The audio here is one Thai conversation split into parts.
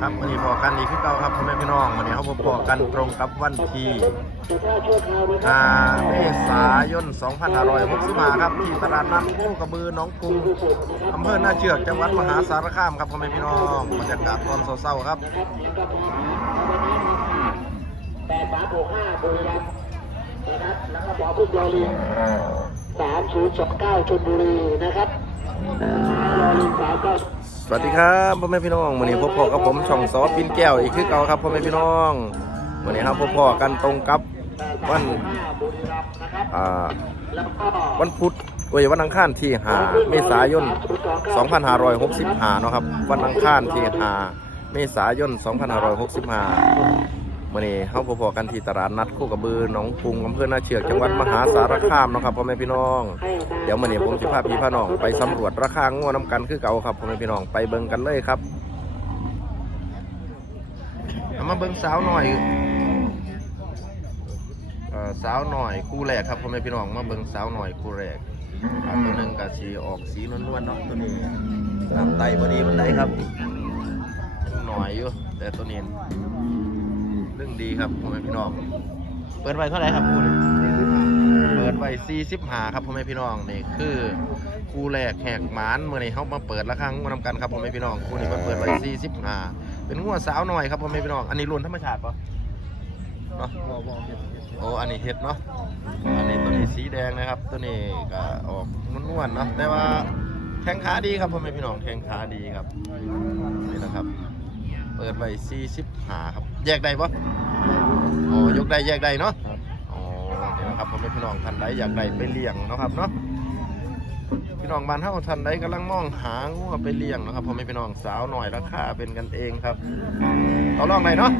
ครับวันนี้พอกันอีกคือเก่าครับพ่อแม่พี่น้องวันนี้เขาพอกันตรงกับวันที่5เมษายน 2565ครับที่ตลาดนัดโคกระบือหนองกรุงอำเภอหน้าเชือกจังหวัดมหาสารคามครับพ่อแม่พี่น้องบรรยากาศตอนเศร้าๆครับแปดสามหกห้าบุรีรัมย์นะครับแล้วก็บอพึ่งยอลิงสามศูนย์สองเก้าชลบุรีนะครับ สวัสดีครับพ่อแม่พี่น้องวันนี้พบพ่อกับผมช่องซอปินแก้วอีกคือเก่าครับพ่อแม่พี่น้องวันนี้ครับพบพ่อกันตรงกับวันห้าบุรีรัมย์นะครับอ่าแล้วก็วันพุธเว้ยวันอังคารที่5เมษายน 2565 เนาะครับ วันอังคารที่5เมษายน 2565 มื่อนี้เฮาพบๆกันที่ตลาดนัดโคกระบือหนองกรุงอำเภอนาเชือกจังหวัดมหาสารคามนะครับพ่อแม่พี่น้อง เดี๋ยวมื่อนี้ผมจะพาพี่พาน้องไปสำรวจราคางัวน้ำกันคือเก่าครับพ่อแม่พี่น้องไปเบิ่งกันเลยครับเอามาเบิ่งสาวหน่อยเอ่อสาวหน่อยคู่แรกครับพ่อแม่พี่น้องมาเบิ่งสาวหน่อยคู่แรกตัวหนึ่งก็สีออกสีนวลๆเนาะตัวนี้นำไตพอดีมันได้ครับหน่อยอยู่แต่ตัวนี้ งดีครับพ่อแม่พี่น้อง เปิดไว้เท่าไหร่ครับคุณเปิดไว้45ครับพ่อแม่พี่น้องนี่คือคู่แรกแหกหมานเมื่อนี้เขามาเปิดละครั้งมานำกันครับพ่อแม่พี่น้องคู่นี้มันเปิดไว้45เป็นงัวสาวหน่อยครับพ่อแม่พี่น้องอันนี้รุ่นธรรมชาติปะเนาะโอ้อันนี้เห็ดเนาะอันนี้ตัวนี้สีแดงนะครับ ตัวนี้ก็ออกนวลๆเนาะแต่ว่าแข้งขาดีครับพ่อแม่พี่น้องแข้งขาดีครับนี่นะครับ เปิดไว้45ครับแยกได้ปะอ๋อยกได้แยกได้เนาะอ๋อนี่นะครับผมเป็นพี่น้องท่านใดอยากได้ไปเลี้ยงเนาะครับเนาะพี่น้องบ้านเฮาท่านใดกำลังมองหางัวไปเลี้ยงเนาะครับผมเป็นพี่น้องสาวหน่อยราคาเป็นกันเองครับเอาลองไหนเนาะ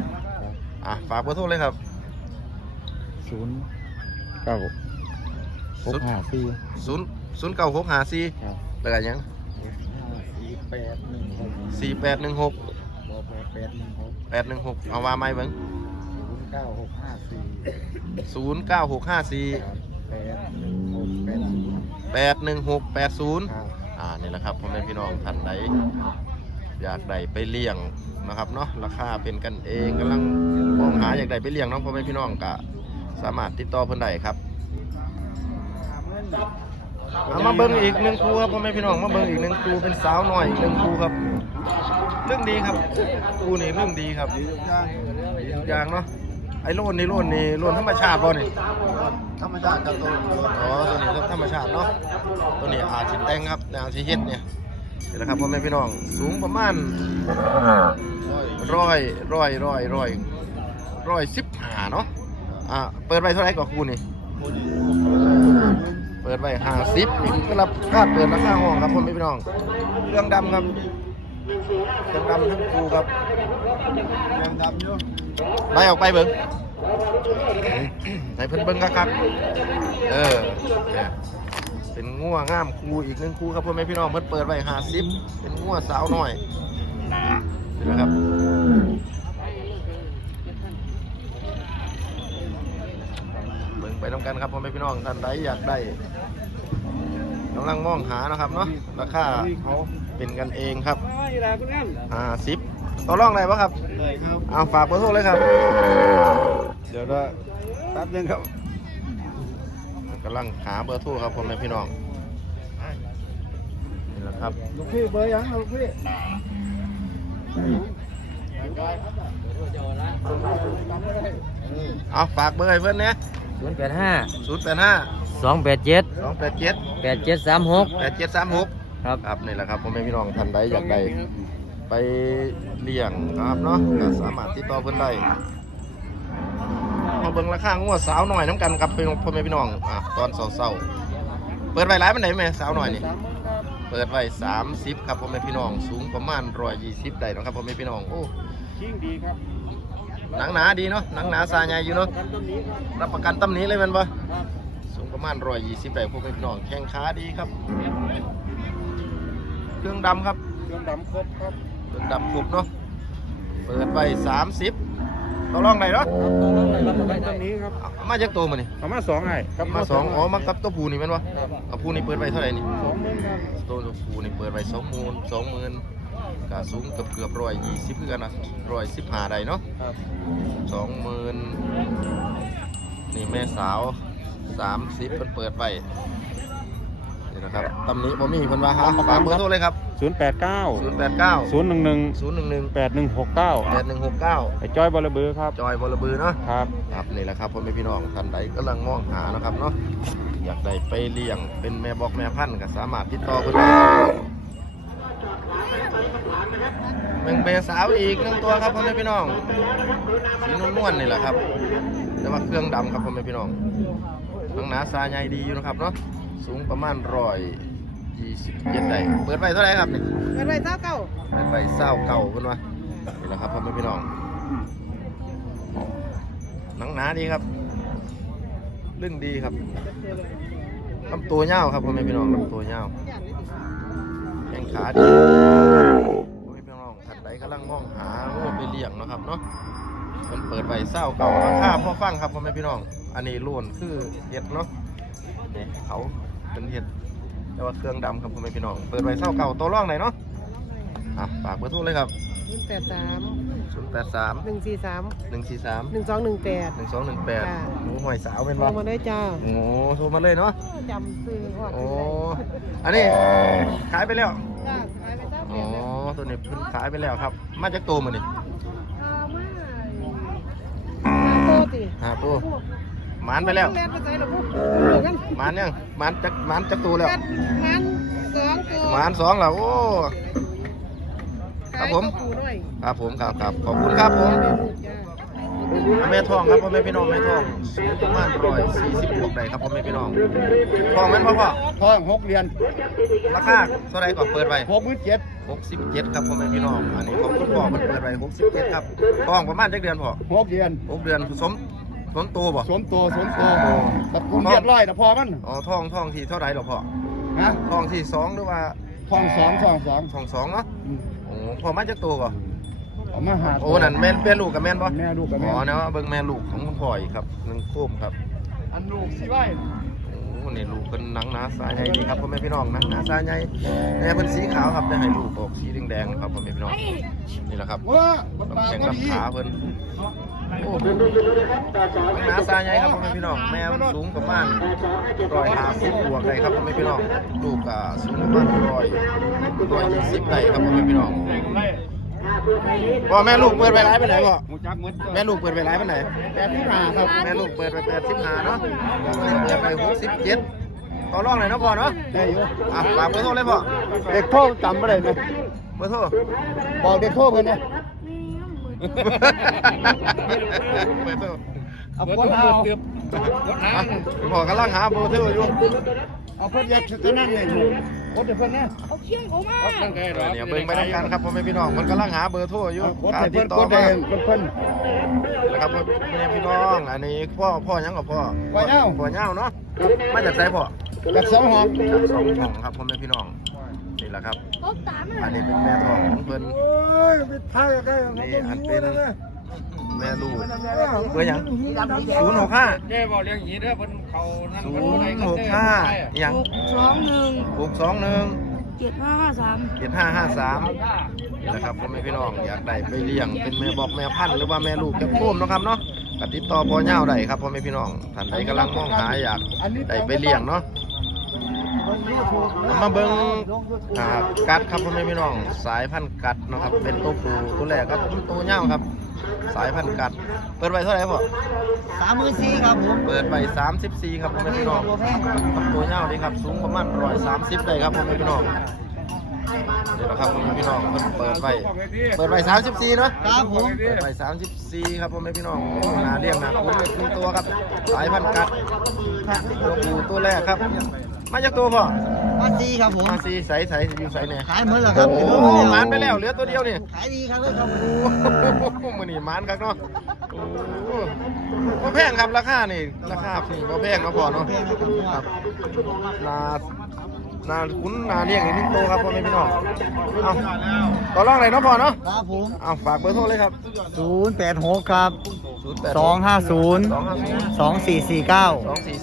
อะฝากเบอร์โทรเลยครับศูนย์เก้าหกห้าสี่ศูนย์ศูนย์เก้าหกห้าสี่ครับแล้วก็ยังสี่แปดหนึ่งหก สี่แปดหนึ่งหกบอแปดแปดหนึ่งหกแปดหนึ่งหกเอาว่าไหมเบิ้งศูนย์เก้าหกห้าสี่ศูนย์เก้าหกห้าสี่ครับแปดหนึ่งหกแปดศูนย์แปดหนึ่งหกแปดศูนย์ครับอ่านี่แหละครับพ่อแม่พี่น้องท่านใดอยากได้ไปเลี้ยงนะครับเนาะราคาเป็นกันเองกำลังมองหาอยากได้ไปเลี้ยงเน้องพ่อแม่พี่น้องก็สามารถติดต่อเพิ่นได้ครับ เอามาเบิ่งอีกหนึ่งครูครับพ่อแม่พี่น้องมาเบิ่งอีกหนึ่งครูเป็นสาวหน่อยอีกหนึ่งครูครับเรื่องดีครับครูนี่เรื่องดีครับดีทุกอย่างเนาะไอ้โลนนี่โลนนี่โลนธรรมชาติบ่นี่ธรรมชาติกับตัวอ๋อตัวนี้ธรรมชาติเนาะตัวนี้อาจสิแต่งครับแนวสิเฮ็ดเนี่ยนี่แหละครับพ่อแม่พี่น้องสูงประมาณร้อยร้อยร้อยร้อยร้อยสิบห้าเนาะอ่าเปิดไว้เท่าไหร่ก่อนครูนี่ เปิดไว้ห้าสิบนี่คือรับคาดเปิดราคาห้องครับพ่อแม่พี่น้อง เครื่องดำครับ เครื่องดำทั้งครูครับยังดำอยู่ไล่ออกไปเบิ้งให้เพิ่นเบิ้งคักๆเออเนี่ยเป็นงัวงามครูอีกหนึ่งครูครับพ่อแม่พี่น้องเพิ่นเปิดไว้ห้าสิบเป็นงัวสาวหน่อยนี่นะครับเบิ่งไป น้ำกันครับพ่อแม่พี่น้องท่านใดอยากได้กำลังมองหานะครับเนาะราคาเขาเป็นกันเองครับห้าสิบต่อรองได้ปะครับเลยครับเอาฝากเบอร์โทรเลยครับ เดี๋ยวนะแป๊บนึงครับกำลังหาเบอร์โทรครับพ่อแม่พี่น้องนี่แหละครับลูกพี่เบอร์ยังลูกพี่เอาฝากเบอร์ให้เพื่อนเนี่ย ศูนย์แปดห้าศูนย์แปดห้าสองแปดเจ็ดสองแปดเจ็ดแปดเจ็ดสามหกแปดเจ็ดสามหกครับครับนี่แหละครับพ่อแม่พี่น้องท่านใดอยากได้ไปเลี้ยงนะครับเนาะก็สามารถติดต่อเพื่อนได้มาเบิ่งราคางัวสาวหน่อยน้ำกันครับพ่อแม่พี่น้องอะตอนเศร้าๆเปิดไว้หลายมันไหนแม่สาวหน่อยนี่เปิดไว้30ครับพ่อแม่พี่น้องสูงประมาณ120ได้นะครับพ่อแม่พี่น้องโอ้ชิงดีครับ หนังหนาดีเนาะหนังหนาซาใหญ่อยู่เนาะกันต้นนี้ครับรับประกันตำหนี้เลยแมันบ่ครับสูงประมาณ120ได้พ่อแม่พี่น้องแข้งขาดีครับ เครื่องดำครับเครื่องดำครบครับเครื่องดำครบเนาะเปิดไว้30ต่อรองได้เนาะกันต้นนี้ครับเอามาจากตัวมานี่เอามาสองไอ้ครับมาสองอ๋อมากับตัวผู้นี่แม่นบ่ครับเอาผู้นี่เปิดไว้เท่าไหร่นี่สองหมื่นครับตัวผู้นี่เปิดไว้20,000 20,000กะสูง เกือบเกือบร้อยยี่สิบเพื่อนนะร้อยสิบห้าได้เนาะครับสองหมื่นนี่แม่สาวสามสิบมันเปิดไปนี่นะครับตำหนิบ่มีเพิ่นว่าฮะฝากเบอร์โทรเลยครับศูนย์แปดเก้าศูนย์แปดเก้าศูนย์หนึ่งหนึ่งศูนย์หนึ่งหนึ่งแปดหนึ่งหกเก้าแปดหนึ่งหกเก้าไอ้จ้อยบอระเบือครับจอยบอระบือเนาะครับครับนี่แหละครับพ่อแม่พี่น้องท่านใดกำลังมองหานะครับเนาะอยากได้ไปเลี้ยงเป็นแม่บอกแม่พันธุ์ก็สามารถติดต่อเพิ่นได้ หนึ่งเบสาวอีกหนึ่งตัวครับพ่อแม่พี่น้องสีนวลๆนี่แหละครับแต่ว่าเครื่องดำครับพ่อแม่พี่น้องทั้งหนาซาใหญ่ดีอยู่นะครับเนาะสูงประมาณร้อยยี่สิบเจ็ดได้เปิดไปเท่าไหร่ครับนี่เป็นไรเท่าเก่าเปิดไปเศร้าเก่าเพิ่นว่านี่แหละครับพ่อแม่พี่น้องหนังหนาดีครับเรื่องดีครับลำตัวเงาวครับพ่อแม่พี่น้องลำตัวเงาวแข้งขาดี ดกำลังมองหาวัวไปเลี้ยงเนาะครับเนาะมันเปิดไว้เศร้าเก่าราคาพ่อฟังครับพ่อแม่พี่น้อง อันนี้ล้วนคือเห็ดเนาะนี่เขาเป็นเห็ดแต่ว่าเครื่องดำครับพ่อแม่พี่น้อง เปิดไว้เศร้าเก่าตัวร่องไหนเนาะอะฝากเบอร์โทรเลยครับหนึ่งแปดสาม0 8 3หนึ่งสี่สาม1 4 3หนึ่งสองหนึ่งแปด1 2 1จ้ะ8หมูหอยสาวเป็นโทรวะมาได้จ้าโอ้โทรมาเลยเนาะจำซื้อหอดโอ้อันนี้ขายไปแล้ว ตัวนี้เพิ่งขายไปแล้วครับ มาจากตัวมันนี่เอามาโตติหาตัวหมานไปแล้วเล่นไปใส่หรอพวกเหลือกันหมานยังหมานจากหมานจากตัวแล้วกัดมันสองตัวหมานสองแล้วโอ้ครับผมขายตัวผู้ด้วยครับผมครับครับขอบคุณครับผมแม่ลูกจ้าแม่ทองครับพ่อแม่พี่น้องแม่ทองสูงประมาณร้อยสี่สิบบวกได้ครับพ่อแม่พี่น้องทองแม่นพ่อพ่อท้องหกเดือนราคาเท่าไหรก่อนเปิดไว้หกหมื่นเจ็ด หกสิบเจ็ดครับพ่อแม่พี่น้องอันนี้ของคุณพ่อมันเปิดไว้หกสิบเจ็ดครับทองประมาณจักเดือนพ่อหกเดือนหกเดือนผสมผสมตัวบ่สวมตัวสวมตัวตระกูลเรียบร้อยนะพอมันอ๋อทองทองที่เท่าไหร่หรอพ่อฮะทองที่สองหรือว่าท้องสองท้องสองทองสองเนาะโอ้พ่อมาจากตัวบ่ เอามาหาโอ้นั่นแม่นแม่ลูกกับแม่นบ่แม่ลูกกับอ๋แม่อนะว่าเบิ่งแม่ลูกของคุณพ่ออีกครับหนึ่งโคมครับ อันลูกสิไว้ นี่ลูกเป็นหนังหนาสายใหญ่ดีครับพ่อแม่พี่น้องหนังหนาสายใหญ่แม่เป็นสีขาวครับได้ให้ลูกออกสีแดงๆครับพ่อแม่พี่น้องนี่แหละครับลำแข้งก็ดีลำขาเพิ่นโอ้หนังหนาสายใหญ่ครับพ่อแม่พี่น้องแม่สูงประมาณร้อยห้าสิบบวกได้ครับพ่อแม่พี่น้องลูกก็สูงประมาณร้อยร้อยยี่สิบได้ครับพ่อแม่พี่น้อง พ่อแม่ลูกเปิดไปร้ายไปไหนพ่อหมูจักหมดแม่ลูกเปิดไปร้ายไปไหนแปดที่มาครับแม่ลูกเปิดไปแปดสิบห้าเนาะเปิดไปหกสิบเจ็ดต่อรองหน่อยเนาะพ่อเนาะได้อยู่อะฝากเบอร์โทรเลยพ่อเด็กโทษจำไม่ได้ไหมเบอร์โทรบอกเด็กโทษเพิ่นเนี่ยเบอร์โทรเอาคนเอาอะพ่อกำลังหาเบอร์โทรอยู่เอาเพิ่นอยากจะนั่นเลย คนเดี๋ยวเพิ่นนะเดี๋ยวเบิ่งไปทำกันครับพ่อแม่พี่น้องมันกำลังหาเบอร์โทรอยู่กดการให้ติเพิ่ดนต่อกดให้มาเพิ่นนะครับพ่อแม่พี่น้องอันนี้พ่อพ่อหยังกับพ่อพ่อเหย้า พ่อเหย้าเนาะมาจากไสพ่อกับสองหอมสองห้องครับพ่อแม่พี่น้องนี่แหละครับอันนี้เป็นแม่ทองของเพิ่น โอ้ยไปทายใกล้นี่อันเป็น แม่ลูกเบอร์หยังศูนย์หกห้าเจ๊บอกเรื่องอย่างนี้เด้อเพิ่นเขานั่นศูเพิ่นนอะไรย์กันหกเด้อห้าหยังสองหนึ่งหกสองหนึ่ง เจ็ดห้าห้าสาม เจ็ดห้าห้าสามนะครับพ่อแม่พี่น้องอยากได้ไปเลี้ยงเป็นแม่บอกแม่พันธุ์หรือว่าแม่ลูกจะโค้มเนาะครับเนาะก็ติดต่อพ่อเน่าได้ครับพ่อแม่พี่น้องท่านใดกำลังมองหาอยากได้ไปเลี้ยงเนาะมาเบิ้งอ่ากัดครับพ่อแม่พี่น้อง สายพันธุ์กัดเนาะครับเป็นตัวผู้ตัวแรกครับตัวเน่าครับ สายพันธุ์กัด เปิดไว้เท่าไหร่พ่อสามหมื่นสี่ครับผมเปิดไป34 ครับพ่อแม่พี่น้องครับตัวเงาดีครับ สูงประมาณ130ได้ครับพ่อแม่พี่น้องนี่แหละครับพ่อแม่พี่น้องเพิ่นเปิดไปเปิดไป34เนาะครับผมเปิดไป34ครับพ่อแม่พี่น้องโอ้นาเลี้ยงนะคุณเลยคุณตัวครับ สายพันธุ์กัดตัวผู้ตัวแรกครับ มาจากตัวพ่อ มาสี่ครับผมมาซีใสใสอยู่ใสเนี่ยขายหมดแล้วครับโอ้หมานไปแล้วเหลือตัวเดียวนี่ขายดีครับเลยครับโอ้มือนี่มันครับเนาะโอ้บ่แพงครับราคานี่ราคานี่บ่แพงเนาะพอเนาะครับนานาคุ้นนาเลี้ยงอีกนิดโตครับพ่อแม่พี่น้องเอาต่อรองไหนเนาะพอเนาะครับผมเอาฝากเบอร์โทรเลยครับศูนย์แปดหกครับ0 8สองห้าศูนย์250สองสี่สี่เก้า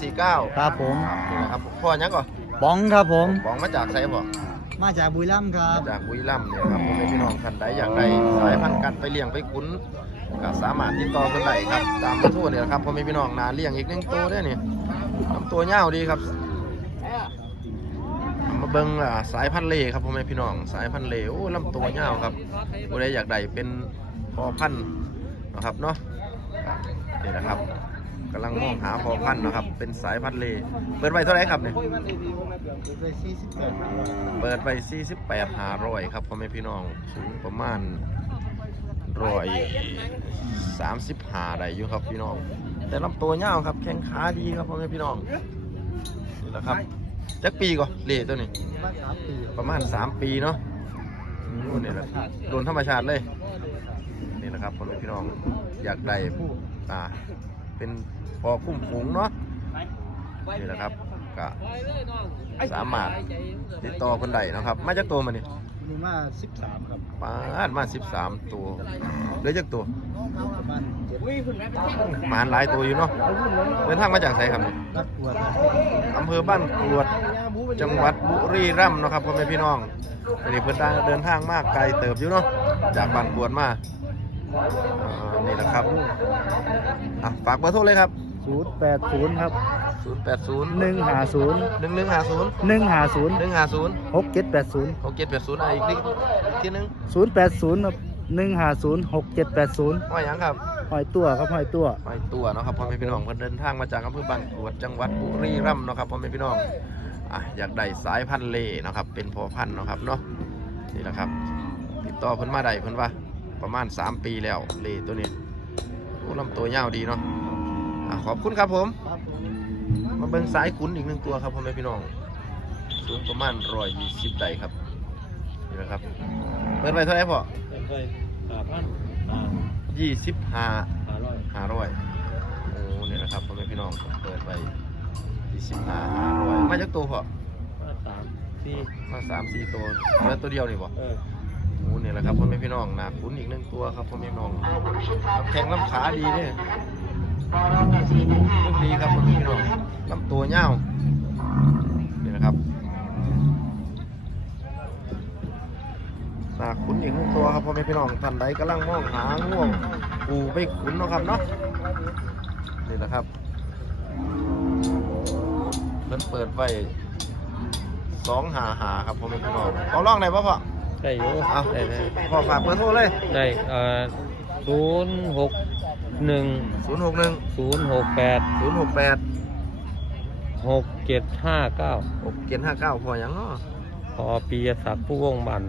2449ครับผมนี่นะครับพ่อยังก่อน บ้องครับผม บอกมาจากไสบ่มาจากบุรีรัมย์ครับ จากบุรีรัมย์เนี่ยครับพ่อแม่พี่น้องท่านใดอยากได้สายพันธุ์กันไปเลี้ยงไปคุ้นก็สามารถติดต่อกันได้ครับตามเบอร์โทรเนี่ยครับพ่อแม่พี่น้องนาเลี้ยงอีกหนึ่งตัวเด้อนี่ลำตัวยาวดีครับเอามาเบิ่งอ่าสายพันธุ์เลครับพ่อแม่พี่น้องสายพันธุ์เลโอ้ลำตัวยาวครับผู้ใดอยากได้เป็นพอพันธุ์นะครับเนาะนี่นะครับ กำลังมองหาพอพันธุ์นะครับ เป็นสายพันธุ์เลเปิดไว้เท่าไหร่ครับเนี่ย เปิดไป48หาร้อยครับพ่อแม่พี่น้อง สูงประมาณร้อยสามสิบหาได้อยู่ครับพี่น้อง แต่ลำตัวยาวครับ แข้งขาดีครับพ่อแม่พี่น้องนี่แหละครับจักปีก่อนเล่ตัวนี้ ประมาณ 3 ปีเนาะอืมนี่แหละโดนธรรมชาติเลย นี่แหละครับพ่อแม่พี่น้องอยากได้อ่าเป็น อคุ้มฝูงเนาะนี่แหละครับก็สามารถติดต่อคนใดนะครับ มาจากตัวมาเนี่ยมีมา13ครับปาดมา13ตัวเหลือจากตัวประมาณ7หมานหลายตัวอยู่เนาะเดินทางมาจากไสครับเนี่ยรักปวดครับอำเภอบ้านกรวดจังหวัดบุรีรัมย์เนาะครับพ่อแม่พี่น้องอันนี้เพิ่นเดินทางมากไกลเติบอยู่เนาะจากบ้านกรวดมาอ่านี่แหละครับอะฝากเบอร์โทรเลยครับ 080ครับ080 150 1150 150 150 6780 6780อะอีกนิดทีนึง080ครับ150 6780ว่าหยังครับหอยตัวครับหอยตัวไปตัวเนาะครับพ่อแม่พี่น้องเพิ่นเดินทางมาจากอำเภอบ้านกรวดจังหวัดบุรีรัมย์เนาะครับพ่อแม่พี่น้องอะอยากได้สายพันธุ์เล่เนาะครับเป็นพอพันธุ์เนาะครับเนาะนี่แหละครับ ติดต่อเพิ่นมาได้เพิ่นว่าประมาณ 3 ปีแล้วเล่ตัวนี้โอ้ลำตัวยาวดีเนาะ อะขอบคุณครับผม มาเบิ่งสายขุนอีกหนึ่งตัวครับพ่อแม่พี่น้อง สูงประมาณ120ได้ครับ นี่แหละครับ เปิดไปเท่าไหร่พ่อเคยหาพันอ่า25หาร้อยห้าร้อยโอ้เนี่ยนะครับพ่อแม่พี่น้องผมเปิดไปที่สิบห้าห้าร้อยมาจากตัวพอมาสามสี่มาสามสี่ตัวแล้วตัวเดียวนี่บ่เออโอ้เนี่ยแหละครับพ่อแม่พี่น้องนาคุ้นอีกหนึ่งตัวครับพ่อแม่พี่น้องลำแข็งลำขาดีเนี่ย ลูกดีครับพ่อแม่พี่น้องลำตัวเงาวนี่นะครับนาคุ้นอีกหนึ่งตัวครับพ่อแม่พี่น้องท่านใดกำลังมองหาง่วงปูไปขุนเนาะครับเนาะนี่แหละครับเพิ่นเปิดไว้สองหาหาครับพ่อแม่พี่น้องเอาล่องไหนบ่พ่อได้อยู่เอาได้ได้พ่อฝากเบอร์โทรเลยได้เอ่อศูนย์หก หนึ่ง0 6 1ศูนย์หกแปด0 6 8หกเจ็ดห้าเก้า6 7 5 9พ่อหยังเนาะพอปียศักดิ์ผู้วงบัน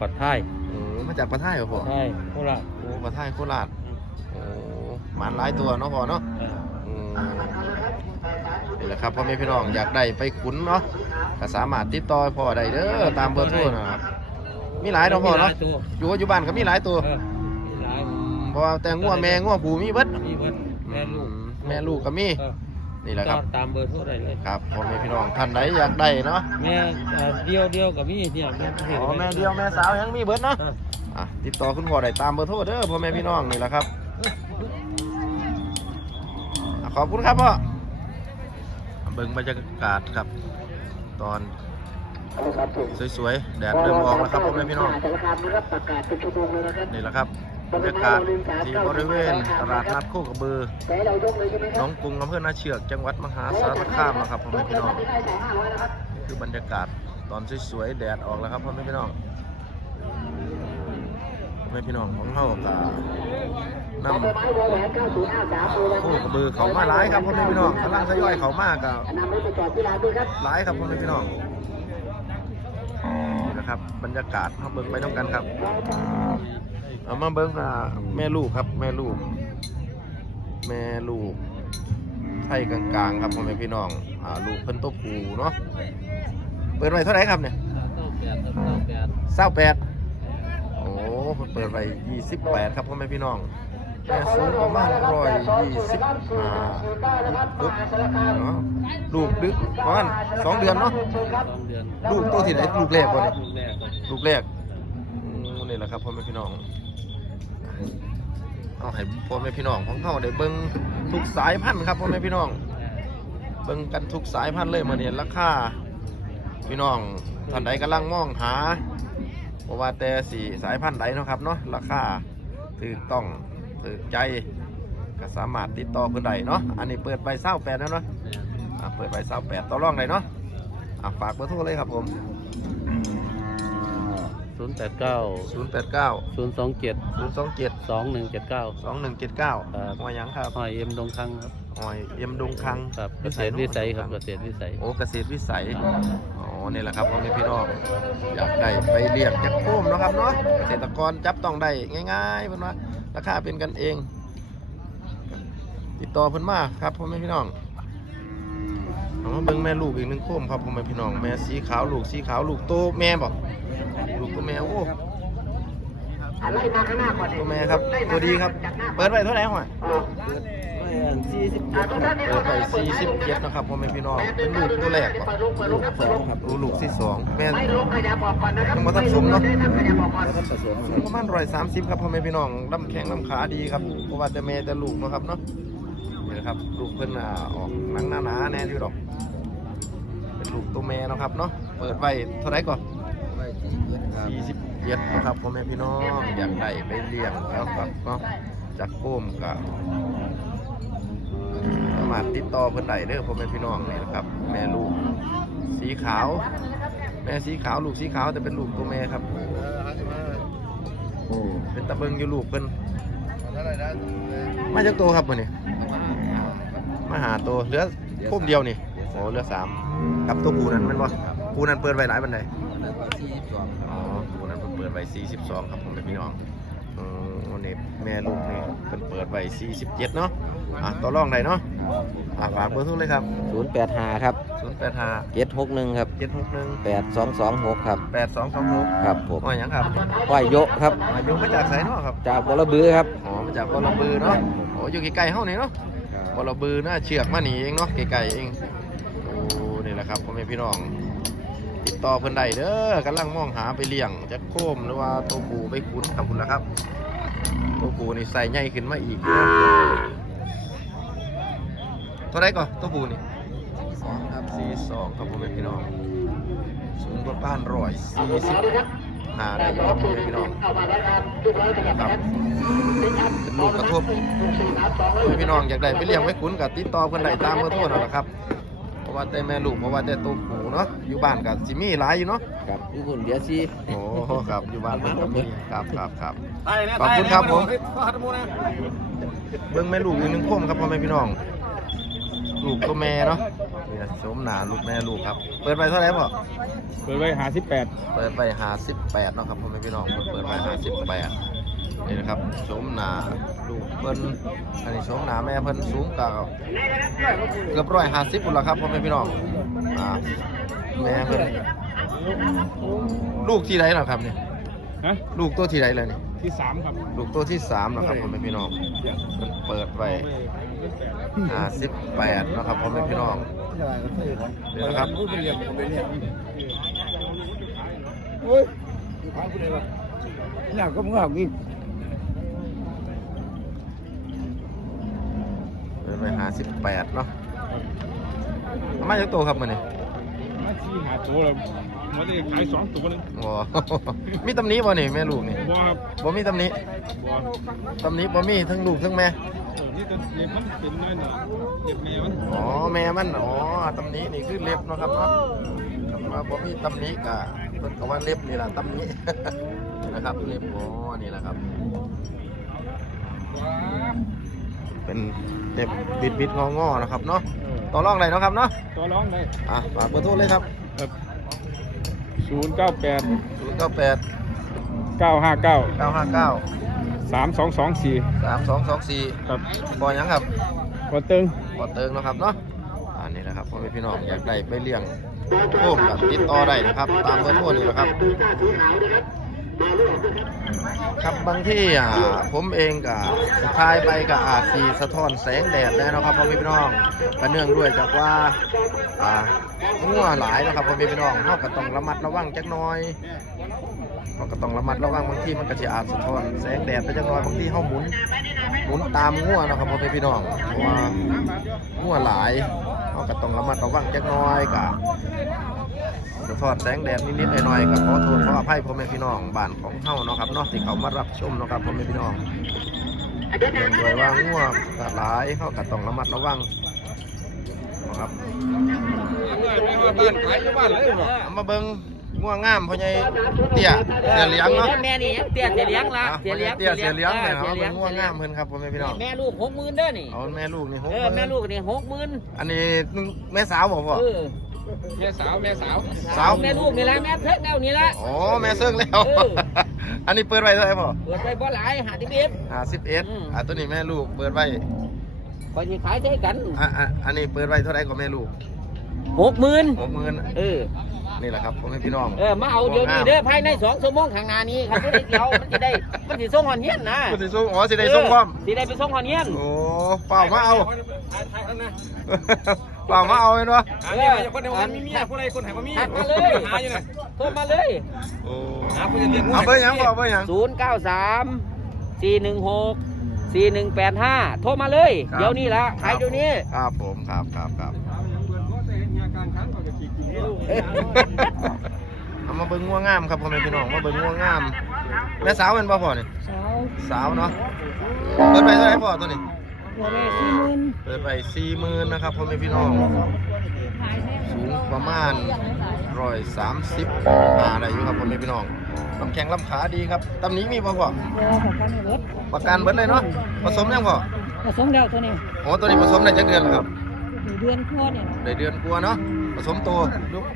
ปัดท้ายเออมาจากประเทศเหรอพ่อใช่โคราชโอ้ประเทศโคราชโอ้หมานหลายตัวเนาะพ่อเนาะอืมนี่แหละครับพ่อแม่พี่น้องอยากได้ไปขุนเนาะก็สามารถติดต่อพ่อได้เด้อตามเบอร์โทรนะครับมีหลายเนาะพ่อเนาะมีหลยตัวอยู่ปัจจุบันก็มีหลายตัวเออมีหลาย เพราะว่าแต่งัวแม่งัวผูมีเบิดมีเบิดแม่ลูกแม่ลูกก็มีเออนี่แหละครับตามเบอร์โทรได้เลยครับพ่อแม่พี่น้องท่านใดอยากได้เนาะแม่เอ่อเดียวเดียวกับมีเนี่ยแม่อ๋อแม่เดียวแม่สาวยังมีเบิดเนาะเอออะติดต่อคุณพ่อได้ตามเบอร์โทรเด้อพ่อแม่พี่น้องนี่แหละครับอะขอบคุณครับพ่อเบิ่งบรรยากาศครับ ตอนสวยๆแดดเริ่มออกแล้วครับพ่อแม่พี่น้องธนาคารนะครับประกาศเป็นชั่วโมงเลยนะครับนี่แหละครับ บรรยากาศที่บริเวณตลาดนัดโคกระบือแต่เรายกเลยใช่ไหมคหน้รัอบงกรุงอำเภอนาเชือกจังหวัดมหาสารคามนะครับพ่อแม่พี่น้องที่ได้สายห้าร้อยนะครับนี่คือบรรยากาศตอนสวยๆแดดออกแล้วครับพ่อแม่พี่น้องพ่อแม่พี่น้องของเฮากะนำไม้วอแหวน9053ดูแลโคกระบือเขามาหลายครับพ่อแม่พี่น้องกำลังทยอยเขามากกับนำรถไปจอดที่ร้านด้วยครับหลายครับพ่อแม่พี่น้องนี่นะครับบรรยากาศมาเบิ่งไปน้องกันครับ เอามาเบิ่งอ่าแม่ลูกครับ แม่ลูก แม่ลูกไทยกลางๆครับพ่อแม่พี่น้องอ่าลูกเพิ่นโตวผูเนาะเปิดไว้เท่าไหร่ครับเนี่ยเศร้าแปดโอ้เพิ่นเปิดไปยี่สิบแปดครับพ่อแม่พี่น้องแม่สูงประมาณร้อยยี่สิบห้าปุ๊บเนาะลูกดึกประมาณสองเดือนเนาะสองเดือนลูกตัวที่ไหนลูกแรกก่อนลูกแรกลูกแรกอืมนี่แหละครับพ่อแม่พี่น้อง เอาให้พ่อแม่พี่น้องของเขาได้เบิ่งทุกสายพันธุ์ครับพ่อแม่พี่น้อง เบิ่งกันทุกสายพันธุ์เลยมาเนี่ยราคาพี่น้องท่านใดกำลังมองหาเพราะว่าแต่สีสายพันธุ์ใดเนาะครับเนาะราคาถูกต้องถูกใจก็สามารถติดต่อเพื่อนใดเนาะอันนี้เปิดไปเศร้าแปดนะเนาะเปิดไปเศร้าแปดต่อรองได้เนาะฝากเบอร์โทรเลยครับผม ศูนย์แปดเก้า0 8 9ศูนย์สองเจ็ด0 2 7สองหนึ่งเจ็ดเก้า2 1 7 9ครับหอยหยังครับหอยเอ็มดงคังครับหอยเอ็มดงคังครับเกษตรวิสัยครับเกษตรวิสัยโอ้เกษตรวิสัยอ๋อนี่แหละครับพ่อแม่พี่น้องอยากได้ไปเลี้ยงจักโคมเนาะครับเนาะเกษตรกรจับต้องได้ง่ายๆเพิ่นว่าราคาเป็นกันเอง ติดต่อเพิ่นมาครับพ่อแม่พี่น้องเอามาเบิ่งแม่ลูกอีกหนึ่งโคมครับพ่อแม่พี่น้องแม่สีขาวลูกสีขาวลูกโตแม่บอกลูก ตัวแม่โอ้อะไรมาข้างหน้าก่อนตัวแม่ครับ ตัวดีครับ เปิดไว้เท่าไหร่ห่วยสี่สิบอ่าทุกท่านที่เปิเข้าดมาไปสี่สิบเจ็ดนะครับพ่อแม่พี่น้องเป็นลูกตัวแรกบ่ลูกสองครับลูกลูกที่สองแม่ไม่ลงขยับออกก่อนนะครับยังบ่ทันสมเนอะไม่ลงขยับออกก่อนแล้วก็ผสมสูงประมาณร้อยสามสิบครับพ่อแม่พี่น้องลำแข้งลำขาดีครับเพราะว่าจะแม่จะลูกเนาะครับเนาะนี่นะครับลูกเพิ่นอ่าออกหนังหนาๆแน่ที่ดอกเป็นลูกตัวแม่เนาะครับเนาะเปิดไว้เท่าไหร่ก่อน สี่สิบเจ็ดนะครับพ่อแม่พี่น้องอยากได้ไปเลี้ยงแล้วครับเนาะจากโก้มกับสามารถติดต่อเพิ่นได้เด้อพ่อแม่พี่น้องนี่นะครับ แม่ลูกสีขาว แม่สีขาวลูกสีขาวแต่เป็นลูกตัวแม่ครับเป็นตะเบิงอยู่ลูกเพิ่นมาจากตัวครับมื้อนี้มาหาตัวเหลือพุ่มเดียวนี่โอ้เหลือสามกับตัวปูนั้นมันบ่ปูนั้นเปิดไว้หลายบันได สี่สิบสองอ๋อปูนั้นเพิ่นเปิดไว้42ครับผมเป็นพี่น้องอืมวันนี้แม่ลูกนี่เพิ่นเปิดไว้47เนาะอะต่อรองได้เนาะอะฝากเบอร์โทรเลยครับศูนย์แปดห้าครับ085เจ็ดหกหนึ่งครับ761แปดสองสองหกครับ8226ครับผมว่าหยังครับห้อยโยะครับอายุมาจากไสเนาะครับจากบอระบือครับอ๋อมาจากบอระบือเนาะโอ้อยู่ใกล้ๆเฮานี่เนาะบอระบือน่าเชือกมาหนีเองเนาะไกลๆเองโอ้นี่แหละครับพ่อแม่พี่น้อง ติดต่อเพิ่นได้เด้อกำลังมองหาไปเลี้ยงจะโคมหรือว่าตัวปูไปคุ้นครับคุณละครับตัวปูนี่ใส่ใหญ่ขึ้นมาอีกเนาะเท่าไรก่อนตัวปูนี่สองครับสี่สองครับพ่อแม่พี่น้องสูงกว่าบ้านร้อยสี่สิบห้าได้อยู่ครับพ่อแม่พี่น้องเอามาแล้วครับทุกร้อยขยับคนะรับครับเป็นลูกกระทบสี่สามสองพ่อแม่พี่น้องอยากได้ไปเลี้ยงไว้คุ้นกับติดต่อเพิ่นได้ตามเบอร์โทรนั่นแหละครับเพ ราะว่าแต่แม่ลูกเพราะว่าแต่ตัวผูเนาะอยู่บ้านกับสิมีหลายอยู่เนาะครับอยู่คนเดียวสิโอ้ครับอยู่บ้านเพิ่นก็มีครับครับครับขอบคุณครับผมเบิ่งแม่ลูกอีกหนึ่งคมครับพ่อแม่พี่น้อง ลูกตัวแม่เนาะนี่นะชมหนาลูกแม่ลูกครับ เปิดไปเท่าไหร่พ่อเปิดไว้หาสิบแปดเปิดไปหาสิบแปดเนาะครับพ่อแม่พี่น้องเปิดไปหาสิบแปด นี่นะครับชมหนาลูกเพิ่นอันนี้ชมหนาแม่เพิ่นสูงกับเกือบร้อยห้าสิบปุ่นละครับพ่อแม่พี่น้องอ่าแม่เพิ่นลูกที่ไหนเนาะครับเนี่ยฮะลูกตัวที่ไหนเลยนี่ที่สามครับลูกตัวที่สามเนาะครับพ่อแม่พี่น้องมันเปิดไปห้าสิบแปดนาะครับพ่อแม่พี่น้องเดี๋ยวนะครับพูดเป็นเรื่องผมเป็นเนี่ยโอ้ยขายผู้ใดวะอยากก็มึงเอากิน เปิดไปห้าสิบแปดเนาะเอามาจากตัวครับมันนี่มาที่หาตัวแล้วมันจะขายสองตัวนึงโอ้ มีตำหนี้บ่นี่แม่ลูกนี่บัวครับบ่มีตำหนี้บัวตำหนี้บ่มีทั้งลูกทั้งแม่เออนี่ตัวเล็บมันเป็นน้อยหน่อยเล็บแม่มันอ๋อแม่มันอ๋อตำหนี้นี่คือเล็บเนาะครับเนาะคำว่าบ่มีตำหนี้กะเพิ่นก็ว่าเล็บนี่ล่ะตำหนี้ นะครับเล็บอ๋อนี่แหละครับ เป็นเล็บบิดบิดงองอๆนะครับเนาะต่อรองอะไรเนาะครับเนาะตัวร้องได้อะฝากเบอร์โทรเลยครับศูนย์เก้าแปด0 9 8เก้าห้าเก้า9 5 9สามสองสองสี่3 2 2 4ครับบอยังครับบัวตึงบอเติงเนาะครับเนาะอันนี้นะครับพ่อแม่พี่น้องอยากได้ไปเลี้ยงโค้มกับติดต่อได้นะครับ ตามเบอร์โทรนี่แหละครับ ครับบางที่อ่าผมเองกับสทายไปกับอาจสีสะท้อนแสงแดดแน่เนะครับพ่อแม่พี่น้องก็เนื่องด้วยจากว่าอ่างัวหลายนะครับพ่อแม่พี่น้องเราก็ต้องระมัดระวังจักน้อยเราก็ต้องระมัดระวังบางที่มันก็จะอาจสะท้อนแสงแดดไปจักน้อยบางที่เฮาหมุนหมุนตามงัวนะครับพ่อแม่พี่น้องเพราะว่างัวหลายเราก็ต้องระมัดระวังจักน้อยกับ สสะท้อนแสงแดดนิดๆหน่อยๆก็ขอโทษขออภัยพ่อแม่พี่น้องบ้านของเฮาเนาะครับเนาะที่เขามารับชมเนาะครับพ่อแม่พี่น้องเนื่องด้วยว่าง่วงกะหลายเฮาก็ต้องระมัดระวังเนาะครับบ้านขายอยู่บ้านเลยบ่เอามาเบิ่งง่วงงามพ่อใหญ่เตี้ยเสียเหลียงเนาะแม่นี่ยังเตี้ยเสียเลี้ยงละอะเสียเลี้ยงเตี้ยเสียเหลียงเนี่ยเสีเอายเลี้เบิ่ยงงง่วงงามเพิ่นครับพ่อแม่พี่น้องแม่ลูกหกหมื่นเด้อนี่เอาแม่ลูกนี่หกเออแม่ลูกนี่หกหมื่นอันนี้แม่สาวบ่พ่อเออ แม่สาวแม่สาวสาว แม่ลูกนี่ละแม่เทิดแล้วนี่ละ อ๋อแม่เซิงแล้ว เออ อันนี้เปิดไว้เท่าไหร่พ่อเปิดไปบ่หลายหาที่เบ็ดห้าสิบเอ็ดอืม อะตัวนี้แม่ลูกเปิดไว้คอยสิขายใช้กันอะอะอันนี้เปิดไว้เท่าไหร่ก็แม่ลูกหกหมื่นหกหมื่นเออ นี่แหละครับพ่อแม่พี่น้องเออมาเอาเดี๋ยวนี้เด้อภายในสองชั่วโมงข้างหน้านี้ครับไม่ได้เดียวมันจะได้มันสิส่งหอนเฮียนนะคุณสิส่งอ๋อสิได้ส่งความเออสิได้ไปส่งหอนเฮียนโอ้เปล่ามาเอาเปล่ามาเอาเห็นปะหาเนี่ยคนเดียวมีเมียคนใดคนไหนบ่มีทักมาเลยหาอยู่น่ะโทรมาเลยโอ้หาคนจะเลี้ยงเอาเบอร์หยังบ่เอาเบอร์หยังศูนย์เก้าสามสี่หนึ่งหกสี่หนึ่งแปดห้าโทรมาเลยครับเดี๋ยวนี้ละขายเดี๋ยวนี้ครับผมครับครับครับ เอามาเบิ่งง่วงงามครับพ่อแม่พี่น้องมาเบิ่งง่วงงามแม่สาวเป็นบ่พ่อนี่สาวสาวเนาะเปิดไปเท่าไหร่พ่อตัวนี้หัวแรกสี่หมื่นเปิดไปสี่หมื่นนะครับพ่อแม่พี่น้องสูงประมาณร้อยสามสิบอะไรอยู่ครับพ่อแม่พี่น้องลำแข็งลำขาดีครับตำหนี้มีบ่พ่อรอประกันให้รถประกันเบิดเลยเนาะผสมยังพ่อผสมแล้วตัวนี้โอ้ตัวนี้ผสมได้จักเดือนแล้วครับอยู่เดือนกว่าเนี่ยได้เดือนกว่าเนาะผสมโต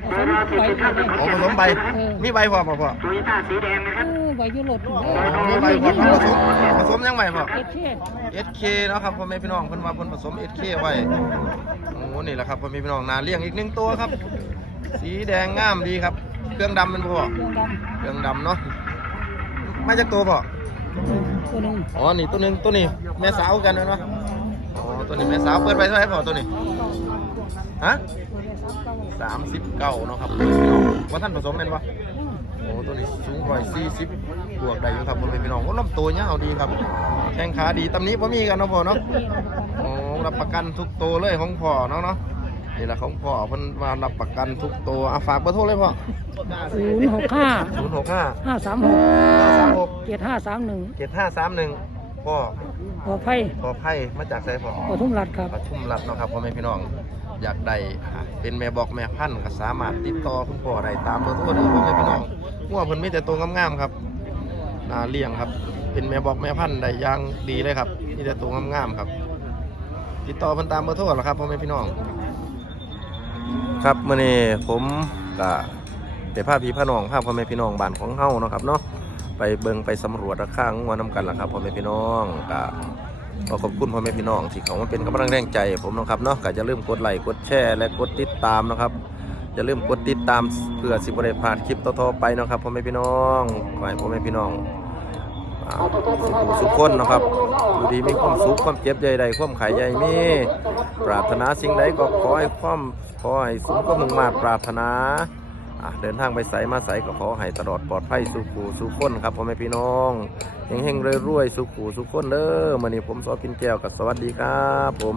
ลูกผสมใบตัวนี้โอ้ผสมใบเออมีใบพ่อบ่พ่อเออใบอยุโรปอ๋อมีใบพ่อผสมผสมยังไงพ่อ เอชเช่ SK เนาะครับพ่อแม่พี่น้องเพิ่นว่าเพิ่นผสม SK ไว้โอ้นี่แหละครับพ่อแม่พี่น้องนาเลี้ยงอีกหนึ่งตัวครับ สีแดงงามดีครับ เครื่องดำมันพ่อเครื่องดเครื่องดำเนาะมาจากตัวพ่อำตัวหนึ่งอ๋อ นี่ตัวหนึงตัวนี้แม่สาวกันเนาะอ๋อ ตัวนี้แม่สาวเปิดไปเท่าไหร่พ่อตัวนี้ ฮะ สามสิบเก้าเนาะครับว่าท่านผสมเป็นปะโอ้ตัวนี้สูงร้อยสี่สิบบวกได้อยู่ครับพ่อแม่พี่น้องก็ลำตัวยาวดีครับ แข้งขาดีตำนี้พ่มีกันเนาะพ่อเนาะโอ้รับประกันทุกตัวเลยของพ่อเนาะเนาะนี่แหละของพ่อเพิ่นมารับประกันทุกตัวอะฝากเบอร์โทรเลยพ่อศูนย์หกห้าศูนย์หกห้าห้าสามหกสามหกเจ็ดห้าสามหนึ่งเจ็ดห้าสามหนึ่งพ่อปลอดภัยขอไพ่มาจากไสพ่อปทุมรัฐครับปทุมรัฐเนาะครับพ่อแม่พี่น้อง อยากได้เป็นแม่บอกแม่พันธุ์ก็สามารถติดต่อคุณพ่อได้ตามเบอร์โทรเด้พ่อแม่พี่น้องงัวเพิ่นมีแต่ตัวงามๆครับนาเลี้ยงครับ เป็นแม่บอกแม่พันธุ์ได้อย่างดีเลยครับมีแต่ตัวงามๆครับ ติดต่อเพิ่นตามเบอร์โทรแล้วครับพ่อแม่พี่น้อง ครับมื้อนี้ผมก็ได้พาพพี่พาน้องพาพ่อแม่พี่น้องบ้านของเฮาเนาะครับเนาะไปเบิงไปสำรวจราคางัวนํกันล่ะครับพ่อแม่พี่น้องก็ ขอขอบคุณพ่อแม่พี่น้องที่เขามาเป็นกำลังแรงใจ ผมนะครับเนาะก็อย่าลืมกดไลค์กดแชร์และกดติดตามนะครับอย่าลืมกดติดตามเพื่อสิบ่ได้พลาดคลิปต่อๆไปนะครับพ่อแม่พี่น้องขอให้พ่อแม่พี่น้องสุขสุขคนนะครับอยู่ดีมีความสุขความเจ็บใดความไข่ใหญ่มี ปรารถนาสิ่งใดก็ขอให้ความขอให้สมความมุ่งมาปรารถนา เดินทางไปใสมาใสก็ขอให้ตลอดปลอดภัยสุขูสุขคนครับพ่อแม่พี่น้องเฮงเฮงๆรวยๆสุขูสุขคนเด้อมื่อนี้ผมซอกินแก้วกับสวัสดีครับผม